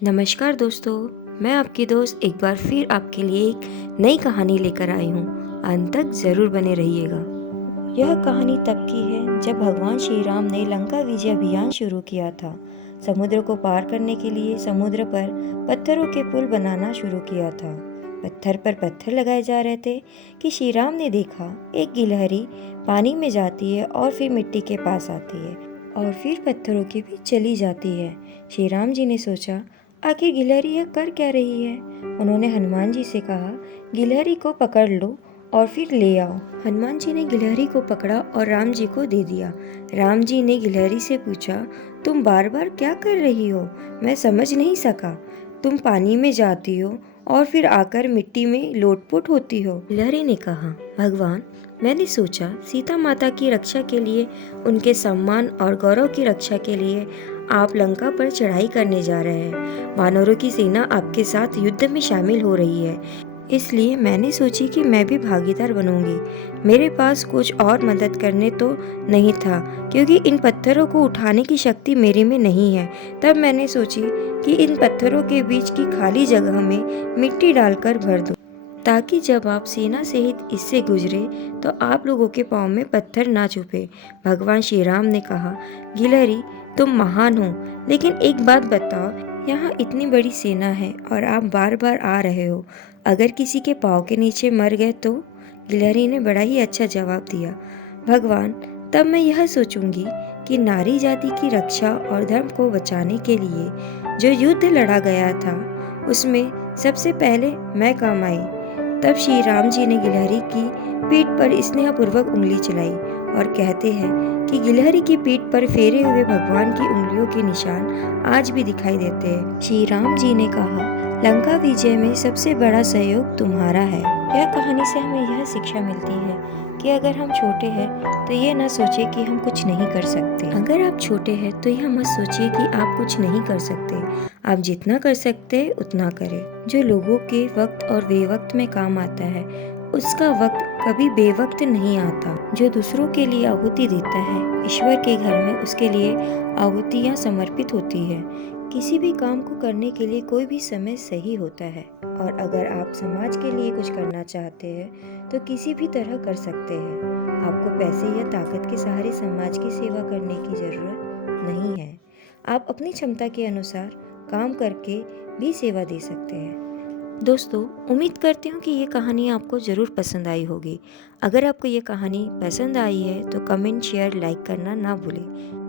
नमस्कार दोस्तों, मैं आपकी दोस्त एक बार फिर आपके लिए एक नई कहानी लेकर आई हूँ। अंत तक ज़रूर बने रहिएगा। यह कहानी तब की है जब भगवान श्री राम ने लंका विजय अभियान शुरू किया था। समुद्र को पार करने के लिए समुद्र पर पत्थरों के पुल बनाना शुरू किया था। पत्थर पर पत्थर लगाए जा रहे थे कि श्री राम ने देखा एक गिलहरी पानी में जाती है और फिर मिट्टी के पास आती है और फिर पत्थरों के बीच चली जाती है। श्री राम जी ने सोचा, आखिर गिलहरी यह कर क्या रही है। उन्होंने हनुमान जी से कहा, गिलहरी को पकड़ लो और फिर ले आओ। हनुमान जी ने गिलहरी को पकड़ा और राम जी को दे दिया। राम जी ने गिलहरी से पूछा, तुम बार बार क्या कर रही हो, मैं समझ नहीं सका। तुम पानी में जाती हो और फिर आकर मिट्टी में लोटपोट होती हो। गिलहरी ने कहा, भगवान, मैंने सोचा सीता माता की रक्षा के लिए, उनके सम्मान और गौरव की रक्षा के लिए आप लंका पर चढ़ाई करने जा रहे हैं। वानरों की सेना आपके साथ युद्ध में शामिल हो रही है, इसलिए मैंने सोची कि मैं भी भागीदार बनूंगी। मेरे पास कुछ और मदद करने तो नहीं था, क्योंकि इन पत्थरों को उठाने की शक्ति मेरे में नहीं है। तब मैंने सोची कि इन पत्थरों के बीच की खाली जगह में मिट्टी डालकर भर दूं, ताकि जब आप सेना सहित इससे गुजरे तो आप लोगों के पाँव में पत्थर ना चुभे। भगवान श्री राम ने कहा, गिलहरी, तुम महान हो, लेकिन एक बात बताओ, यहाँ इतनी बड़ी सेना है और आप बार बार आ रहे हो, अगर किसी के पाँव के नीचे मर गए तो। गिलहरी ने बड़ा ही अच्छा जवाब दिया, भगवान, तब मैं यह सोचूंगी कि नारी जाति की रक्षा और धर्म को बचाने के लिए जो युद्ध लड़ा गया था, उसमें सबसे पहले मैं काम आई। तब श्री राम जी ने गिलहरी की पीठ पर स्नेहपूर्वक उंगली चलाई और कहते हैं कि गिलहरी की पीठ पर फेरे हुए भगवान की उंगलियों के निशान आज भी दिखाई देते हैं। श्री राम जी ने कहा, लंका विजय में सबसे बड़ा सहयोग तुम्हारा है। यह कहानी से हमें यह शिक्षा मिलती है कि अगर हम छोटे हैं तो ये न सोचे कि हम कुछ नहीं कर सकते। अगर आप छोटे हैं तो यह मत सोचिए कि आप कुछ नहीं कर सकते। आप जितना कर सकते हैं उतना करें। जो लोगों के वक्त और बेवक्त में काम आता है, उसका वक्त कभी बेवक्त नहीं आता। जो दूसरों के लिए आहुति देता है, ईश्वर के घर में उसके लिए आहुतियाँ समर्पित होती है। किसी भी काम को करने के लिए कोई भी समय सही होता है, और अगर आप समाज के लिए कुछ करना चाहते हैं तो किसी भी तरह कर सकते हैं। आपको पैसे या ताकत के सहारे समाज की सेवा करने की जरूरत नहीं है। आप अपनी क्षमता के अनुसार काम करके भी सेवा दे सकते हैं। दोस्तों, उम्मीद करती हूँ कि ये कहानी आपको ज़रूर पसंद आई होगी। अगर आपको ये कहानी पसंद आई है तो कमेंट, शेयर, लाइक करना ना भूलें।